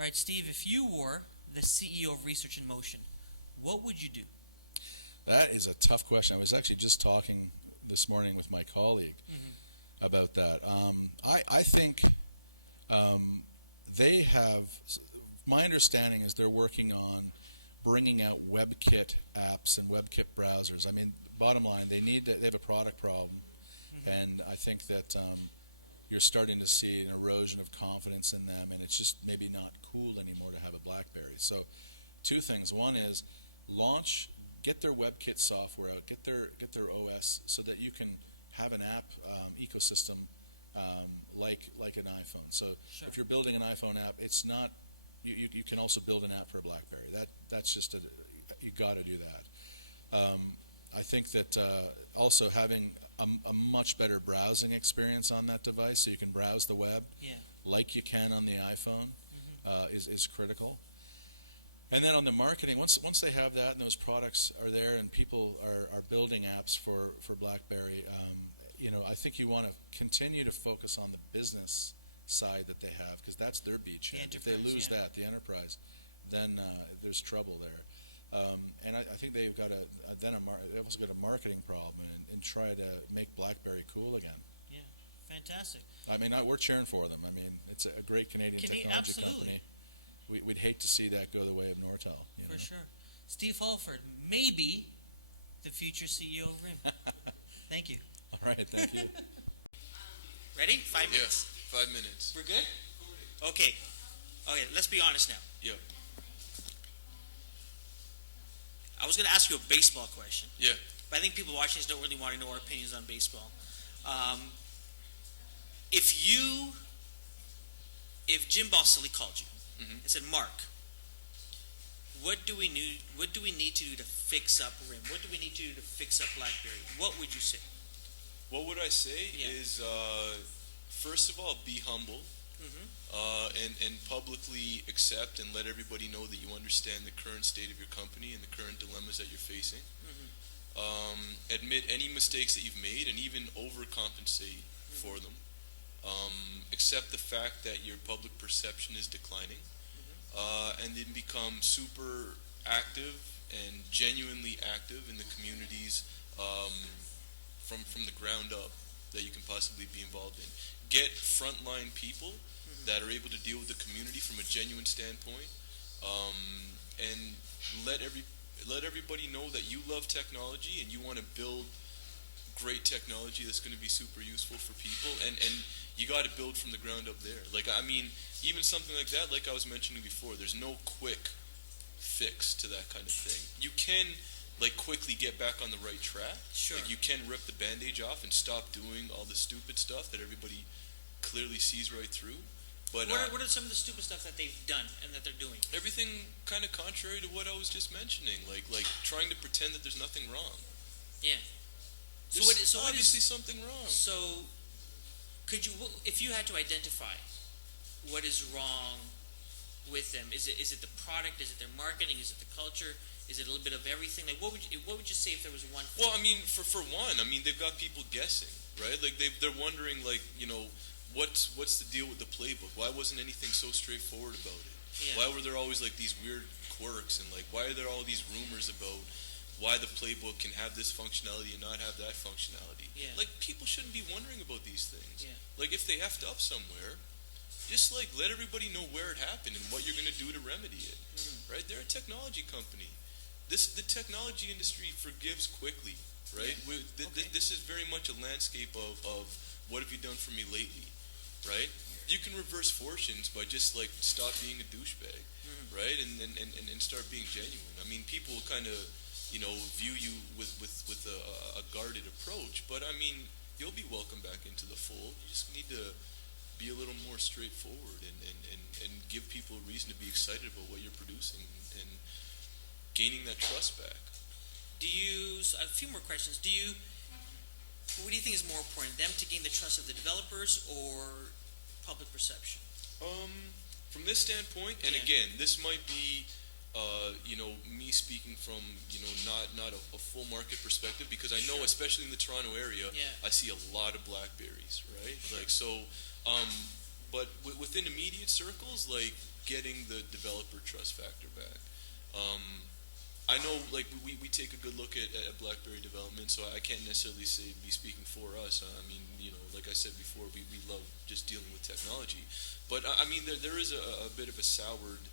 All right, Steve, if you were the CEO of Research in Motion, what would you do? That is a tough question. I was actually just talking this morning with my colleague about that. I think they have, my understanding is they're working on bringing out WebKit apps and WebKit browsers. I mean, bottom line, they have a product problem, and I think that you're starting to see an erosion of confidence in them, and it's just maybe not cool anymore to have a BlackBerry. So, two things. One is get their WebKit software out, get their OS, so that you can have an app ecosystem like an iPhone. So if you're building an iPhone app, it's not you can also build an app for a BlackBerry. That's just you got to do that. I think that also having a much better browsing experience on that device, so you can browse the web like you can on the iPhone, is critical. And then on the marketing, once they have that and those products are there and people are building apps for BlackBerry, I think you want to continue to focus on the business side that they have, because that's their beachhead. If they lose that, the enterprise, then there's trouble there. And I think they've got they've also got a marketing problem and try to make BlackBerry cool again. Yeah, fantastic. I mean, we're cheering for them. I mean, it's a great Canadian technology company. We'd hate to see that go the way of Nortel. For sure. Steve Hulford, maybe the future CEO of RIM. Thank you. All right, thank you. Ready? 5 minutes. 5 minutes. We're good? Okay. Okay, let's be honest now. Yeah. I was going to ask you a baseball question. Yeah. But I think people watching this don't really want to know our opinions on baseball. If Jim Balsillie called you and said, Mark, what do we need to do to fix up RIM? What do we need to do to fix up BlackBerry? What would you say? What would I say is, first of all, be humble and publicly accept and let everybody know that you understand the current state of your company and the current dilemmas that you're facing. Admit any mistakes that you've made and even overcompensate for them. Accept the fact that your public perception is declining, and then become super active and genuinely active in the communities from the ground up that you can possibly be involved in. Get frontline people that are able to deal with the community from a genuine standpoint, and let everybody know that you love technology and you want to build great technology that's going to be super useful for people, and you got to build from the ground up there. Like, I mean, even something like that, like I was mentioning before, there's no quick fix to that kind of thing. You can quickly get back on the right track. Sure. Like, you can rip the bandage off and stop doing all the stupid stuff that everybody clearly sees right through. But what are some of the stupid stuff that they've done and that they're doing? Everything kind of contrary to what I was just mentioning, like trying to pretend that there's nothing wrong. Yeah. There's obviously something wrong. So, could you, if you had to identify what is wrong with them, is it the product? Is it their marketing? Is it the culture? Is it a little bit of everything? Like, what would you say if there was one thing? Well, I mean, for one, I mean, they've got people guessing, right? Like they're wondering, what's the deal with the playbook? Why wasn't anything so straightforward about it? Yeah. Why were there always these weird quirks, and why are there all these rumors about why the playbook can have this functionality and not have that functionality? Yeah. People shouldn't be wondering about these things. Yeah. If they effed up somewhere, just let everybody know where it happened and what you're going to do to remedy it. Right? They're a technology company. The technology industry forgives quickly, right? Yeah. This is very much a landscape of what have you done for me lately, right? You can reverse fortunes by just stop being a douchebag, right? And start being genuine. I mean, people kind of view you with a guarded approach, but I mean, you'll be welcomed back into the fold. You just need to be a little more straightforward and give people a reason to be excited about what you're producing and gaining that trust back. A few more questions. What do you think is more important, them to gain the trust of the developers or public perception? From this standpoint, and again, this might be me speaking from not a full market perspective, because I know, especially in the Toronto area, I see a lot of Blackberries, right? Sure. but within immediate circles, like getting the developer trust factor back. I know, like, we take a good look at BlackBerry development, so I can't necessarily be speaking for us. I mean, like I said before, we love just dealing with technology. But, I mean, there is a bit of a soured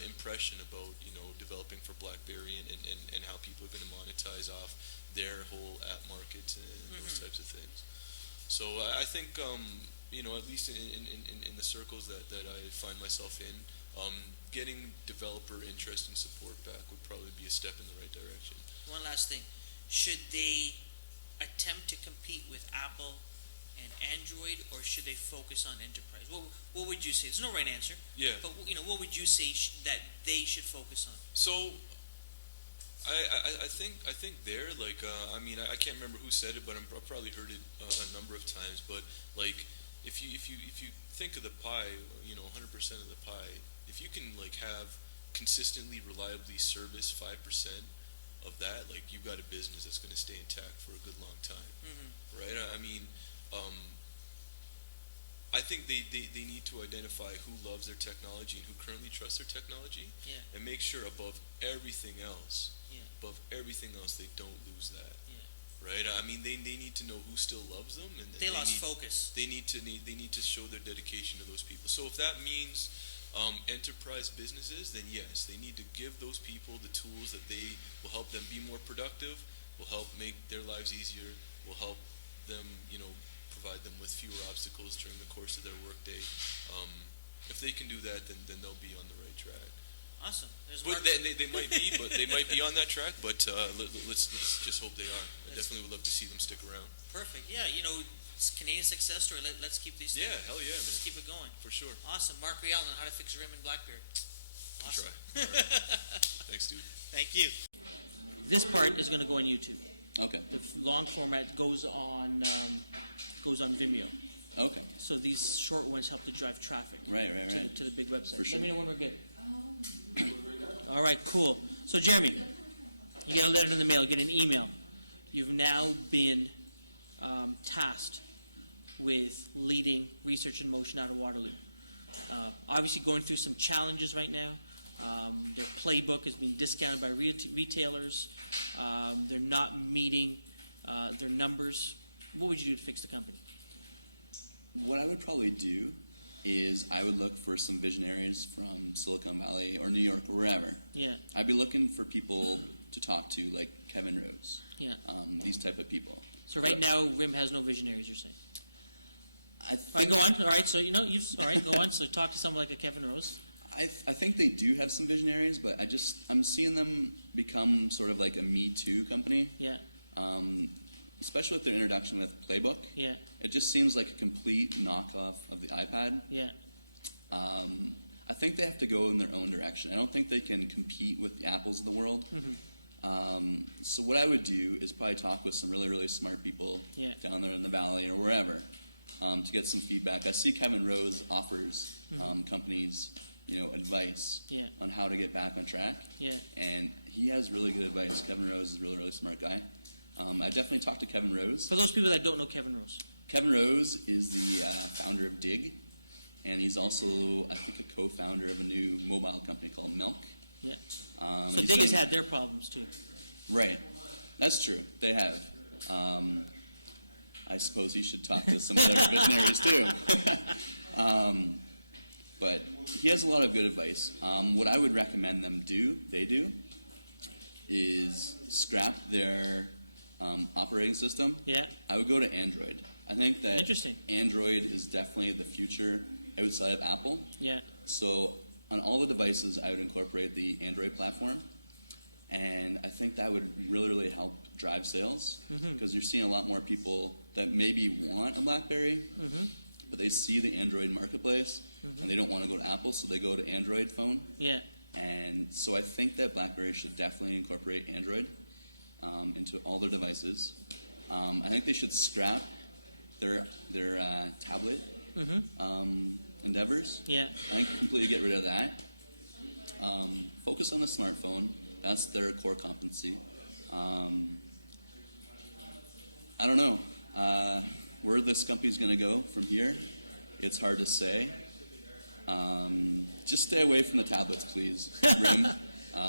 impression about, developing for BlackBerry and how people are going to monetize off their whole app markets and those types of things. So I think, at least in the circles that I find myself in, getting developer interest and support back would probably be a step in the right direction. One last thing. Should they attempt to compete with Apple and Android, or should they focus on enterprise? What would you say? There's no right answer. Yeah. But, what would you say that they should focus on? So, I think there, like, I can't remember who said it, but I've probably heard it a number of times. But like, if you think of the pie, 100% of the pie, if you can like have consistently, reliably service 5% of that, like you've got a business that's going to stay intact for a good long time, right? I mean, I think they need to identify who loves their technology and who currently trusts their technology, and make sure above everything else, they don't lose that. Right? I mean, they need to know who still loves them, and they lost focus. They need to show their dedication to those people. So if that means enterprise businesses, then yes, they need to give those people the tools that they will help them be more productive, will help make their lives easier, will help them, provide them with fewer obstacles during the course of their workday. If they can do that, then they'll be on the right track. Awesome. But they might be, but they might be on that track. But let's just hope they are. I definitely would love to see them stick around. Perfect. Yeah, it's Canadian success story. Let's keep these. Yeah, hell yeah, man. Let's keep it going. For sure. Awesome. Mark Reale on how to fix RIM in BlackBerry. Awesome. Try. All right. Thanks, dude. Thank you. This part is going to go on YouTube. Okay. The long format goes on Vimeo. Okay. So these short ones help to drive traffic. Right. To the big website. For sure. Let me know when we're good. All right, cool. So, Jeremy, you get a letter in the mail, you get an email. You've now been tasked with leading research in motion out of Waterloo. Obviously going through some challenges right now. Their playbook is being discounted by retailers. They're not meeting their numbers. What would you do to fix the company? What I would probably do is I would look for some visionaries from Silicon Valley or New York or wherever. Yeah. I'd be looking for people to talk to, like Kevin Rose. Yeah. These type of people. So right now, RIM has no visionaries, you're saying? I think, all right, go on. All right, so go on. So talk to someone like a Kevin Rose. I think they do have some visionaries, but I'm seeing them become sort of like a Me Too company. Yeah. Especially with their introduction with Playbook. Yeah. It just seems like a complete knockoff of the iPad. Yeah. I think they have to go in their own direction. I don't think they can compete with the Apples of the world. So what I would do is probably talk with some really, really smart people down there in the Valley or wherever to get some feedback. I see Kevin Rose offers companies, advice on how to get back on track. Yeah. And he has really good advice. Kevin Rose is a really, really smart guy. I definitely talked to Kevin Rose. For those people that don't know Kevin Rose. Kevin Rose is the founder of Dig, and he's also, I think, a co-founder of a new mobile company called Milk. Yeah. So Dig has had their problems, too. Right. That's true. They have. I suppose he should talk to some other visionaries, too. But he has a lot of good advice. What I would recommend they do, is scrap their operating system. Yeah. I would go to Android. I think that Android is definitely the future outside of Apple. Yeah. So on all the devices, I would incorporate the Android platform. And I think that would really, really help drive sales. Because you're seeing a lot more people that maybe want a BlackBerry, but they see the Android marketplace, and they don't want to go to Apple, so they go to Android phone. Yeah. And so I think that BlackBerry should definitely incorporate Android into all their devices. I think they should scrap their tablet endeavors. Yeah. I think completely get rid of that. Focus on the smartphone. That's their core competency. I don't know where this company's going to go from here. It's hard to say. Just stay away from the tablets, please. RIM.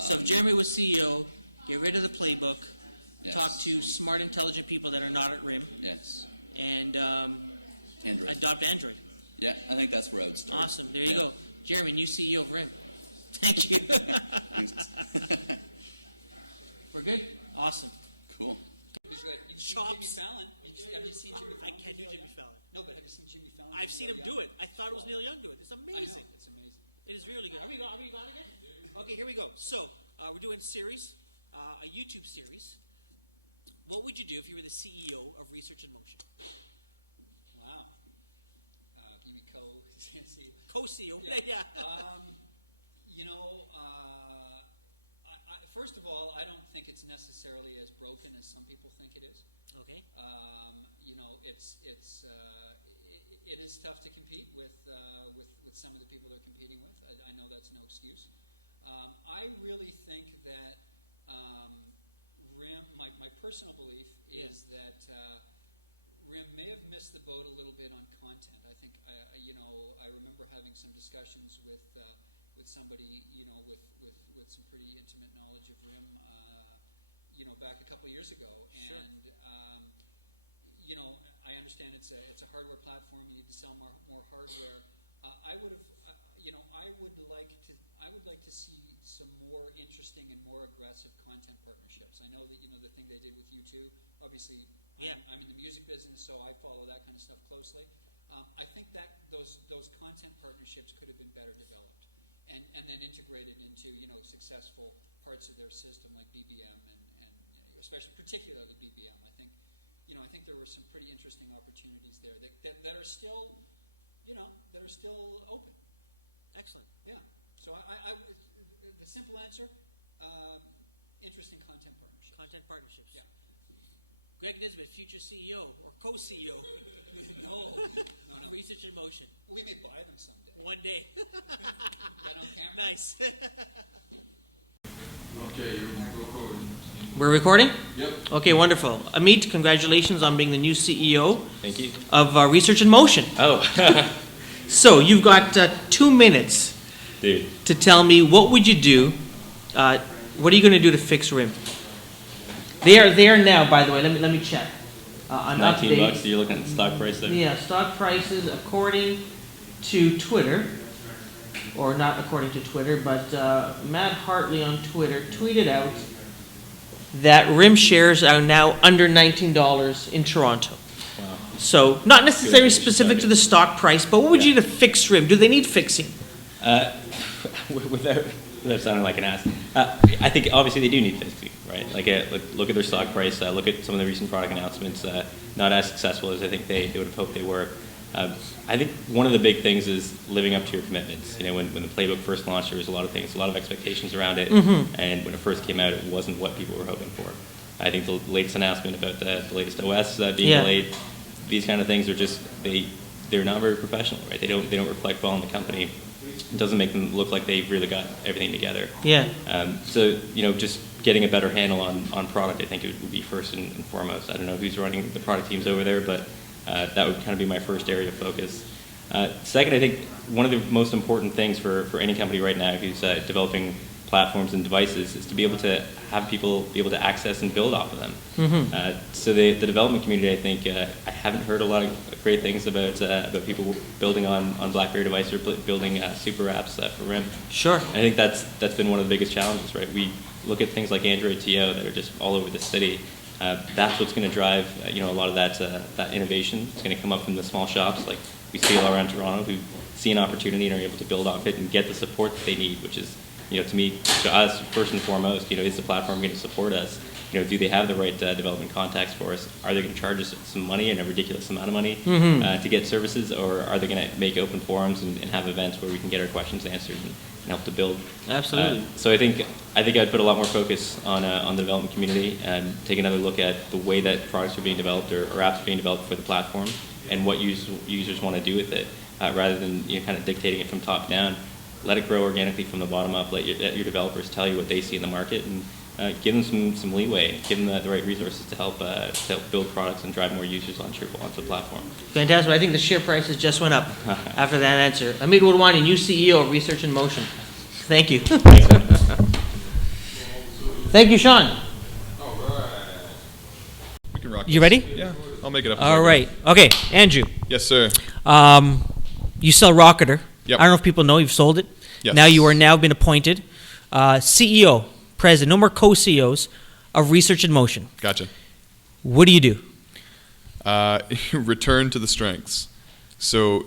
So if Jeremy was CEO, get rid of the playbook, Yes. talk to smart, intelligent people that are not at RIM, Yes. and Android. adopt Android. Yeah, I think that's where I would start. Awesome. There you go. Jeremy, new CEO of RIM. Thank you. We're good? Awesome. Cool. He's good. You've seen Chops. Jimmy Fallon. Have you seen Jimmy Fallon? I can't do Jimmy Fallon. No, but have you seen Jimmy Fallon? I've seen him do it. I thought it was Neil Young do it. It's I know. amazing. It's amazing. It is really good. Are we gone again? Okay, here we go. So, we're doing a series, a YouTube series. What would you do if you were the CEO of Research in Motion? Wow. You mean co-CEO? Co-CEO, yeah. You know, first of all, I don't think it's necessarily as broken as some people think it is. Okay. You know, it is tough to compete with some of the people they're competing with. I know that's no excuse. I really think that RIM. My personal belief is that RIM may have missed the boat a little bit on content. I think you know, I remember having some discussions with somebody, you know, with some pretty intimate knowledge of RIM, you know, back a couple of years ago. Sure. And you know, I understand it's a hardware platform. You need to sell more hardware. I would like to see some more interesting and more aggressive content partnerships. I know that, you know, the thing they did with U2. Obviously, I'm in the music business, so I follow that kind of stuff closely. I think that those content partnerships could have been better developed, and then integrated into, you know, successful parts of their system like BBM and especially particularly BBM. I think there were some pretty interesting opportunities there that are still, you know, that are still open. Excellent. Yeah. So the simple answer, interesting content partnerships. Content partnerships. Yeah. Greg Nisbet, future CEO or co-CEO. No. Research in Motion. We may buy them someday. One day. That on camera? Nice. Okay, we're recording. We're recording? Yep. Okay, wonderful. Ameet, congratulations on being the new CEO Thank you. of Research in Motion. Oh, So you've got 2 minutes dude. to tell me what would you do. What are you going to do to fix RIM? They are there now, by the way. Let me check. I'm $19. So you're looking at the stock price there. Yeah, stock prices according to Twitter, or not according to Twitter, but Matt Hartley on Twitter tweeted out that RIM shares are now under $19 in Toronto. Wow. So not necessarily specific to the stock price, but what would you do to fix RIM? Do they need fixing? Without sounding like an ass, I think obviously they do need fixing, right? Like, look at their stock price. Look at some of the recent product announcements. Not as successful as I think they would have hoped they were. I think one of the big things is living up to your commitments. You know, when the playbook first launched, there was a lot of things, a lot of expectations around it, and when it first came out, it wasn't what people were hoping for. I think the latest announcement about the latest OS being delayed, these kind of things are just they're not very professional, right? They don't reflect well on the company. It doesn't make them look like they've really got everything together. Yeah. So, you know, just getting a better handle on product, I think it would be first and foremost. I don't know who's running the product teams over there, but that would kind of be my first area of focus. Second, I think one of the most important things for any company right now who's developing platforms and devices is to be able to have people be able to access and build off of them. So the development community, I think, I haven't heard a lot of great things about people building on BlackBerry devices or building super apps for RIM. Sure. And I think that's been one of the biggest challenges, right? We look at things like Android TO that are just all over the city. That's what's going to drive a lot of that innovation. It's going to come up from the small shops like we see all around Toronto who see an opportunity and are able to build off it and get the support that they need, which is, to me, to us, first and foremost, is the platform going to support us? Do they have the right development contacts for us? Are they going to charge us some money and a ridiculous amount of money to get services, or are they going to make open forums and have events where we can get our questions answered and help to build? Absolutely. So I think I'd put a lot more focus on the development community and take another look at the way that products are being developed or apps are being developed for the platform and what users want to do with it, rather than kind of dictating it from top down. Let it grow organically from the bottom up. Let your developers tell you what they see in the market, and give them some leeway, give them the right resources to help build products and drive more users onto the platform. Fantastic. I think the share prices just went up after that answer. Ameet Wadhwani, new CEO of Research in Motion. Thank you. Thank you, Sean. We can rock You this. ready? Yeah, I'll make it up. All right. Okay, Andrew. Yes, sir. You sell Rocketr. Yep. I don't know if people know you've sold it. Yes. Now you are been appointed CEO, president, no more co-CEOs of Research in Motion. Gotcha. What do you do? Return to the strengths. So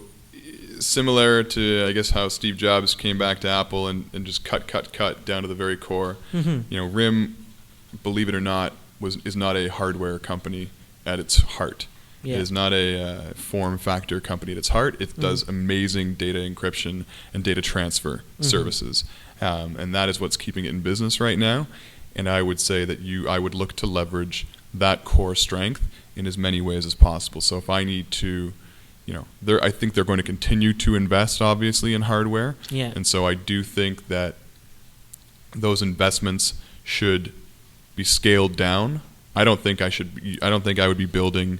similar to, I guess, how Steve Jobs came back to Apple and just cut down to the very core. Mm-hmm. RIM, believe it or not, is not a hardware company at its heart. Yeah. It is not a form factor company at its heart. It does amazing data encryption and data transfer services. And that is what's keeping it in business right now. And I would say that I would look to leverage that core strength in as many ways as possible. So if I need to, I think they're going to continue to invest, obviously, in hardware. Yeah. And so I do think that those investments should be scaled down. I don't think I would be building,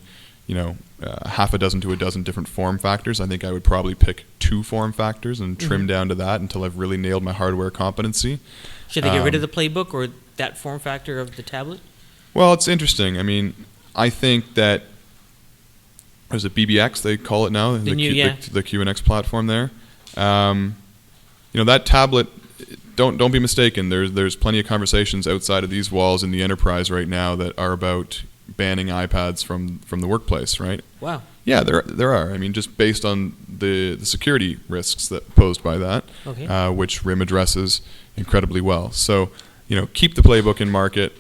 half a dozen to a dozen different form factors. I think I would probably pick 2 form factors and trim down to that until I've really nailed my hardware competency. Should they get rid of the playbook or that form factor of the tablet? Well, it's interesting. I mean, I think that there's a BBX, they call it now, the QNX platform there. That tablet, don't be mistaken. There's plenty of conversations outside of these walls in the enterprise right now that are about banning iPads from the workplace, right? Wow. Yeah, there are. I mean, just based on the security risks that posed by that, Okay. which RIM addresses incredibly well. So, keep the playbook in market.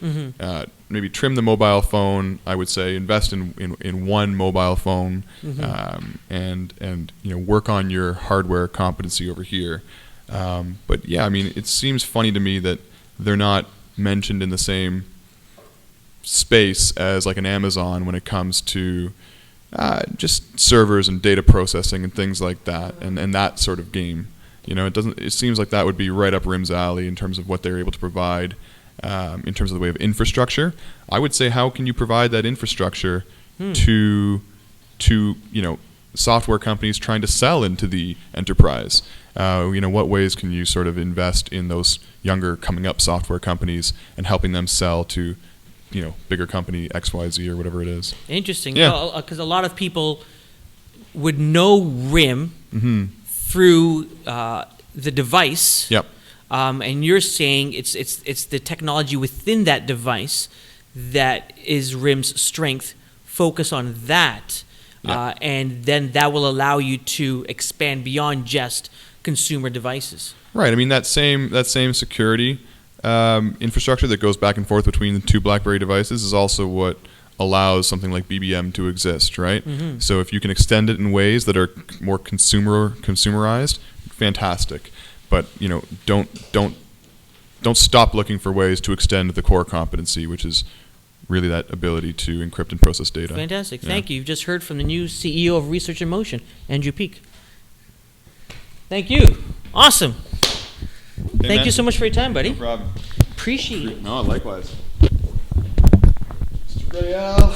Maybe trim the mobile phone. I would say invest in one mobile phone, and work on your hardware competency over here. But yeah, I mean, it seems funny to me that they're not mentioned in the same space as like an Amazon when it comes to just servers and data processing and things like that, and that sort of game. It seems like that would be right up RIM's alley in terms of what they're able to provide in terms of the way of infrastructure. I would say, how can you provide that infrastructure to software companies trying to sell into the enterprise? What ways can you sort of invest in those younger coming up software companies and helping them sell to bigger company XYZ or whatever it is? Interesting. Yeah. Because a lot of people would know RIM through the device. Yep. And you're saying it's the technology within that device that is RIM's strength. Focus on that, and then that will allow you to expand beyond just consumer devices. Right. I mean, that same security infrastructure that goes back and forth between the 2 BlackBerry devices is also what allows something like BBM to exist, right? So if you can extend it in ways that are more consumerized, fantastic. But don't stop looking for ways to extend the core competency, which is really that ability to encrypt and process data. Fantastic. Thank you. You've just heard from the new CEO of Research in Motion, Andrew Peak. Thank you. Awesome. Thank you so much for your time, buddy. No problem. Appreciate it. No, likewise. Mr. Reale.